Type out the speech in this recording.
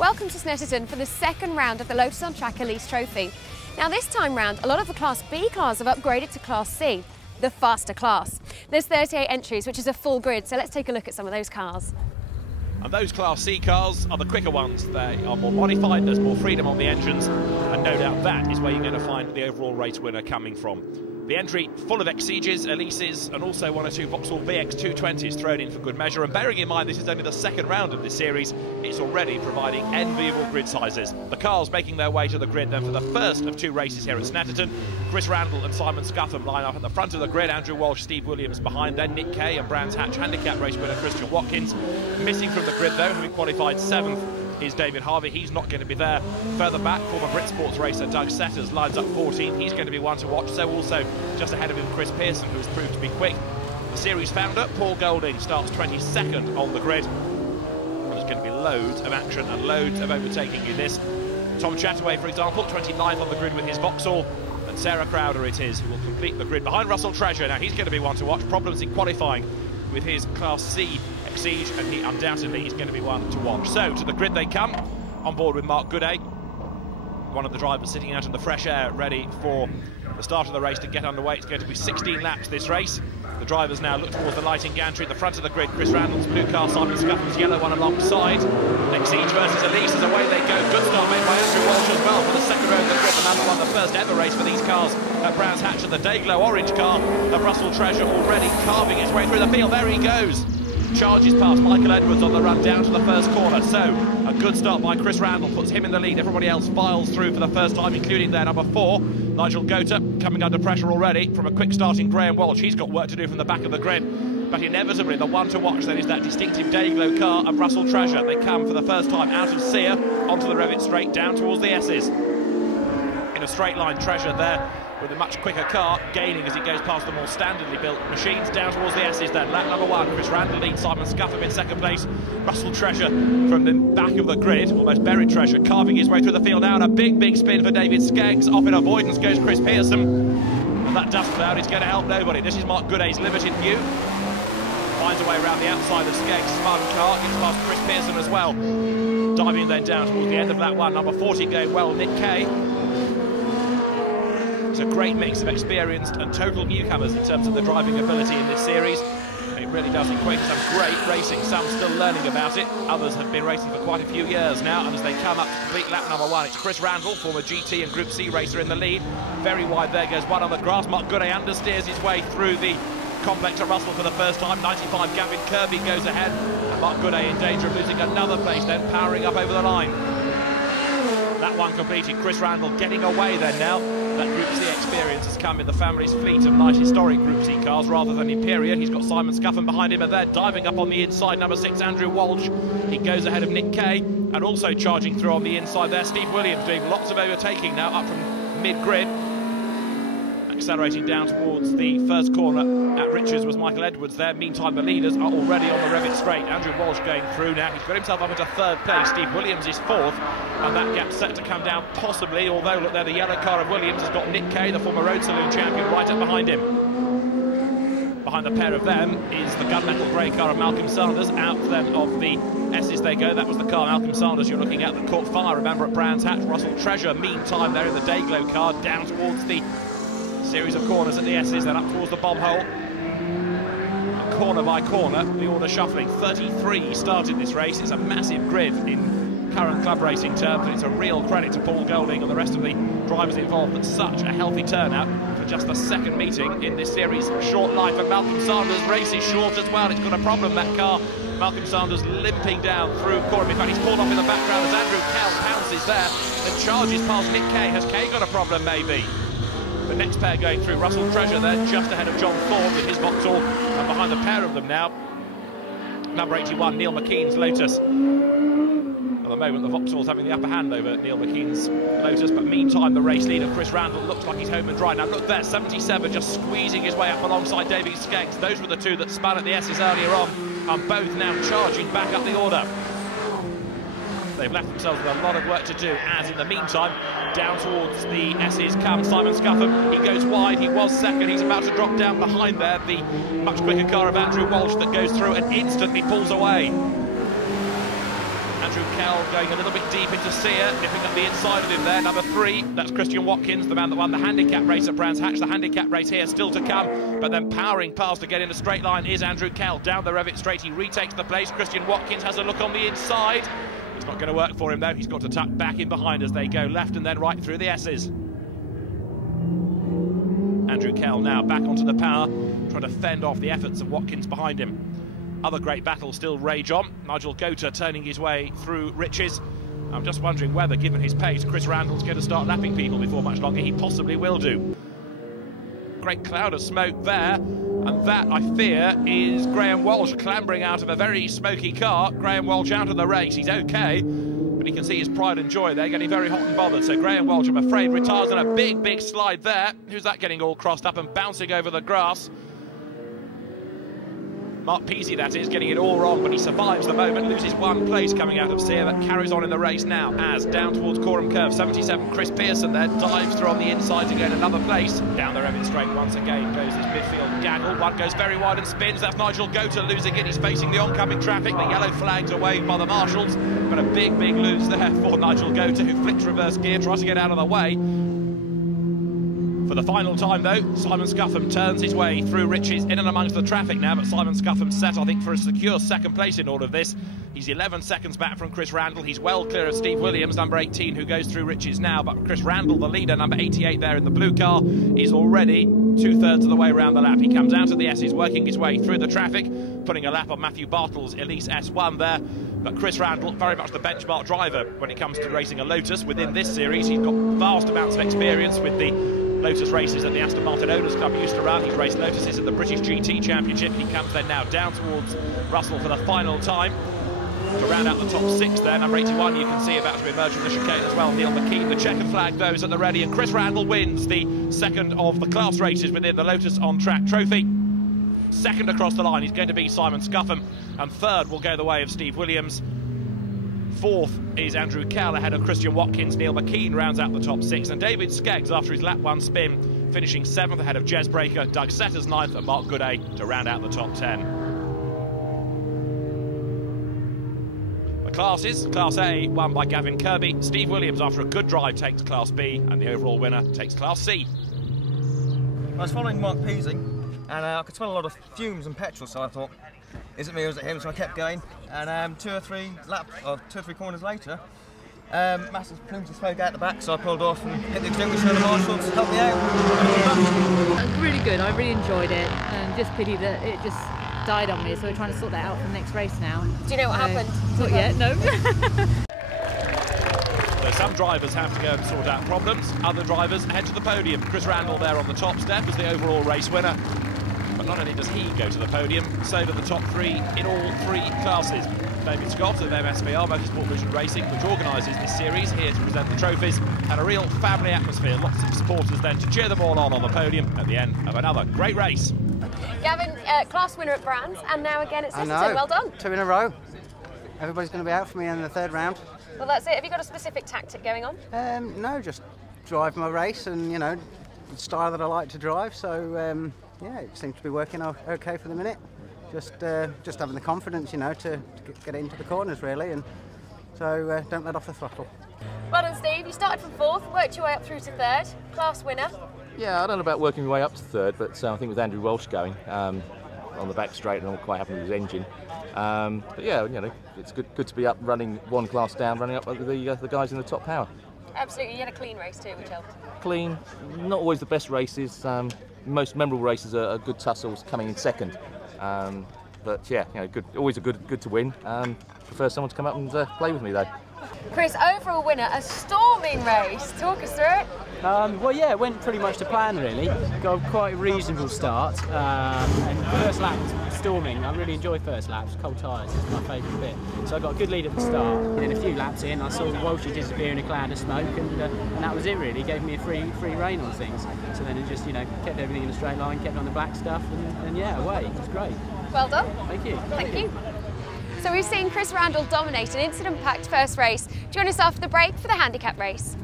Welcome to Snetterton for the second round of the Lotus on Track Elise Trophy. Now this time round, a lot of the Class B cars have upgraded to Class C, the faster class. There's 38 entries, which is a full grid, so let's take a look at some of those cars. And those Class C cars are the quicker ones. They are more modified, there's more freedom on the engines, and no doubt that is where you're going to find the overall race winner coming from. The entry full of Exiges, Elises, and also one or two Vauxhall VX 220s thrown in for good measure. And bearing in mind this is only the second round of this series, it's already providing enviable grid sizes. The cars making their way to the grid then for the first of two races here at Snetterton. Chris Randall and Simon Scuffham line up at the front of the grid. Andrew Walsh, Steve Williams behind, then Nick Kay and Brands Hatch handicap race winner Christian Watkins. Missing from the grid though, having qualified 7th, is David Harvey. He's not going to be there. Further back, former Brit Sports racer Doug Setters lines up 14th. He's going to be one to watch. So also just ahead of him, Chris Pearson, who's proved to be quick. The series founder, Paul Golding, starts 22nd on the grid. There's going to be loads of action and loads of overtaking in this. Tom Chataway, for example, 29th on the grid with his Vauxhall. And Sarah Crowder it is who will complete the grid behind Russell Treasure. Now he's going to be one to watch. Problems in qualifying with his Class C Exige, and he undoubtedly is going to be one to watch. So to the grid they come, on board with Mark Gooday, one of the drivers sitting out in the fresh air, ready for the start of the race to get underway. It's going to be 16 laps this race. The drivers now look towards the lighting gantry at the front of the grid. Chris Randall's blue car, Simon Scuffham's yellow one alongside. Exige versus Elise as away they go. Good start made by Andrew Walsh as well for the second row of the grid. Another one, the first ever race for these cars at Brands Hatch, and the Dayglow orange car of Russell Treasure already carving its way through the field. There he goes. Charges past Michael Edwards on the run down to the first corner. So a good start by Chris Randall puts him in the lead. Everybody else files through for the first time, including their number 4, Nigel Gota, coming under pressure already from a quick starting Graham Walsh. He's got work to do from the back of the grid, but inevitably the one to watch then is that distinctive Dayglow car of Russell Treasure. They come for the first time out of Sear onto the Revit straight down towards the S's. In a straight line, Treasure there with a much quicker car, gaining as he goes past the more standardly built machines down towards the S's then. Lap number 1, Chris Randall leads Simon Scuffham in second place. Russell Treasure from the back of the grid, almost buried Treasure, carving his way through the field now, and a big spin for David Skeggs. Off in avoidance goes Chris Pearson, and that dust cloud is going to help nobody. This is Mark Gooday's limited view. Finds a way around the outside of Skeggs' spun car, gets past Chris Pearson as well. Diving then down towards the end of lap 1, number 40 going well, Nick Kay. It's a great mix of experienced and total newcomers in terms of the driving ability in this series. It really does equate to some great racing, some still learning about it, others have been racing for quite a few years now, and as they come up to complete lap number 1, it's Chris Randall, former GT and Group C racer, in the lead. Very wide there goes one on the grass. Mark Gooday understeers his way through the complex at Russell for the first time. 95 Gavin Kirby goes ahead, and Mark Gooday in danger of losing another place then, powering up over the line. That one completed. Chris Randall getting away then now. That Group C experience has come in the family's fleet of nice historic Group C cars rather than Imperial. He's got Simon Scuffham behind him, and they're diving up on the inside, number 6 Andrew Walsh. He goes ahead of Nick Kay, and also charging through on the inside there Steve Williams, doing lots of overtaking now up from mid-grid. Accelerating down towards the first corner at Richards was Michael Edwards there. Meantime, the leaders are already on the Revit straight. Andrew Walsh going through now. He's got himself up into 3rd place. Steve Williams is 4th, and that gap's set to come down possibly, although look there, the yellow car of Williams has got Nick Kay, the former Road Saloon champion, right up behind him. Behind the pair of them is the gunmetal grey car of Malcolm Sanders. Out then of the S's they go. That was the car, Malcolm Sanders, you're looking at, that caught fire, remember, at Brands Hatch. Russell Treasure, meantime, there in the Dayglow car, down towards the series of corners at the S's, then up towards the bomb hole. And corner by corner, the order shuffling. 33 started this race. It's a massive grid in current club racing terms, and it's a real credit to Paul Golding and the rest of the drivers involved that such a healthy turnout for just the second meeting in this series' short life. And Malcolm Sanders' race is short as well. It's got a problem, that car. Malcolm Sanders limping down through corner. In fact, he's pulled off in the background as Andrew Kell pounces there and charges past Nick Kay. Has Kay got a problem, maybe? The next pair going through, Russell Treasure there, just ahead of John Ford with his Vauxhall, and behind the pair of them now, number 81, Neil McKean's Lotus. At the moment, the Vauxhall's having the upper hand over Neil McKean's Lotus, but meantime, the race leader, Chris Randall, looks like he's home and dry. Now look there, 77 just squeezing his way up alongside David Skeggs. Those were the two that spun at the S's earlier on, and both now charging back up the order. They've left themselves with a lot of work to do, as in the meantime, down towards the S's comes Simon Scuffham. He goes wide, he was second, he's about to drop down behind there. The much quicker car of Andrew Walsh that goes through and instantly pulls away. Andrew Kell going a little bit deep into Sear, nipping up the inside of him there. Number 3, that's Christian Watkins, the man that won the handicap race at Brands Hatch. The handicap race here still to come, but then powering past to get in a straight line is Andrew Kell. Down the Revit straight, he retakes the place. Christian Watkins has a look on the inside. It's not going to work for him though. He's got to tuck back in behind as they go left and then right through the S's. Andrew Kell now back onto the power, trying to fend off the efforts of Watkins behind him. Other great battles still rage on. Nigel Gota turning his way through Riches. I'm just wondering whether, given his pace, Chris Randall's going to start lapping people before much longer. He possibly will do. Great cloud of smoke there, and that, I fear, is Graham Walsh clambering out of a very smoky car. Graham Walsh out of the race. He's okay, but he can see his pride and joy there getting very hot and bothered. So Graham Walsh, I'm afraid, retires on a big slide there. Who's that getting all crossed up and bouncing over the grass? Mark Peasy, that is, getting it all wrong, but he survives the moment, loses 1 place coming out of Sear. That carries on in the race now, as down towards Coram Curve, 77, Chris Pearson there, dives through on the inside to gain another place. Down the Revit straight once again goes this midfield gaggle. One goes very wide and spins. That's Nigel Gota losing it. He's facing the oncoming traffic. The yellow flags are waved by the marshals, but a big lose there for Nigel Gota, who flicks reverse gear, tries to get out of the way. For the final time, though, Simon Scuffham turns his way through Riches in and amongst the traffic now, but Simon Scuffham's set, I think, for a secure second place in all of this. He's 11 seconds back from Chris Randall. He's well clear of Steve Williams, number 18, who goes through Riches now, but Chris Randall, the leader, number 88 there in the blue car, is already 2/3 of the way around the lap. He comes out of the S's, working his way through the traffic, putting a lap on Matthew Bartle's Elise S1 there. But Chris Randall, very much the benchmark driver when it comes to racing a Lotus. Within this series, he's got vast amounts of experience with the Lotus races at the Aston Martin Owners Club he used to run. He's raced Lotuses at the British GT Championship. He comes then now down towards Russell for the final time to round out the top 6 there. Number 81 you can see about to emerge from the chicane as well, Neil McKean. The checkered flag though is at the ready, and Chris Randall wins the second of the class races within the Lotus on Track Trophy. Second across the line is going to be Simon Scuffham, and third will go the way of Steve Williams. Fourth is Andrew Kell ahead of Christian Watkins. Neil McKean rounds out the top 6, and David Skeggs, after his lap 1 spin, finishing 7th ahead of Jez Breaker, Doug Setters 9th, and Mark Gooday to round out the top 10. The classes, Class A won by Gavin Kirby. Steve Williams, after a good drive, takes Class B, and the overall winner takes Class C. I was following Mark Peasy, and I could smell a lot of fumes and petrol, so I thought, is it me or is it him? So I kept going, and 2 or 3 corners later, massive plumes of smoke out the back, so I pulled off and hit the extinguisher, and the marshals helped me out. It was really good, I really enjoyed it, and just pity that it just died on me, so we're trying to sort that out for the next race now. Do you know what happened? Not yet, no. So some drivers have to go and sort out problems, other drivers head to the podium. Chris Randall there on the top step as the overall race winner. But not only does he go to the podium, so do the top 3 in all 3 classes. David Scott of MSVR, Motorsport Vision Racing, which organises this series, here to present the trophies, and a real family atmosphere. Lots of supporters then to cheer them all on the podium at the end of another great race. Gavin, class winner at Brands, and now again at Snetterton. Well done. 2 in a row. Everybody's going to be out for me in the 3rd round. Well, that's it. Have you got a specific tactic going on? No, just drive my race, and, you know, the style that I like to drive, so yeah, it seems to be working okay for the minute. Just having the confidence, you know, to get into the corners really, and so don't let off the throttle. Well done, Steve. You started from 4th, worked your way up through to 3rd, class winner. Yeah, I don't know about working my way up to 3rd, but I think with Andrew Walsh going on the back straight, and I'm quite happy with his engine. But yeah, you know, it's good to be up running 1 class down, running up with the guys in the top power. Absolutely, you had a clean race too, which helped. Clean, not always the best races. Most memorable races are good tussles, coming in 2nd. But yeah, you know, always good to win. Prefer someone to come up and play with me though. Chris, overall winner, a storming race. Talk us through it. Well, yeah, it went pretty much to plan really. Got quite a reasonable start, and first lap was storming. I really enjoyed first laps. Cold tyres is my favourite bit. So I got a good lead at the start. And then a few laps in, I saw Walshy disappear in a cloud of smoke, and that was it really. It gave me a free rein on things. So then it just, you know, kept everything in a straight line, kept on the black stuff, and yeah, away. It was great. Well done. Thank you. Thank you. So we've seen Chris Randall dominate an incident-packed first race. Join us after the break for the handicap race.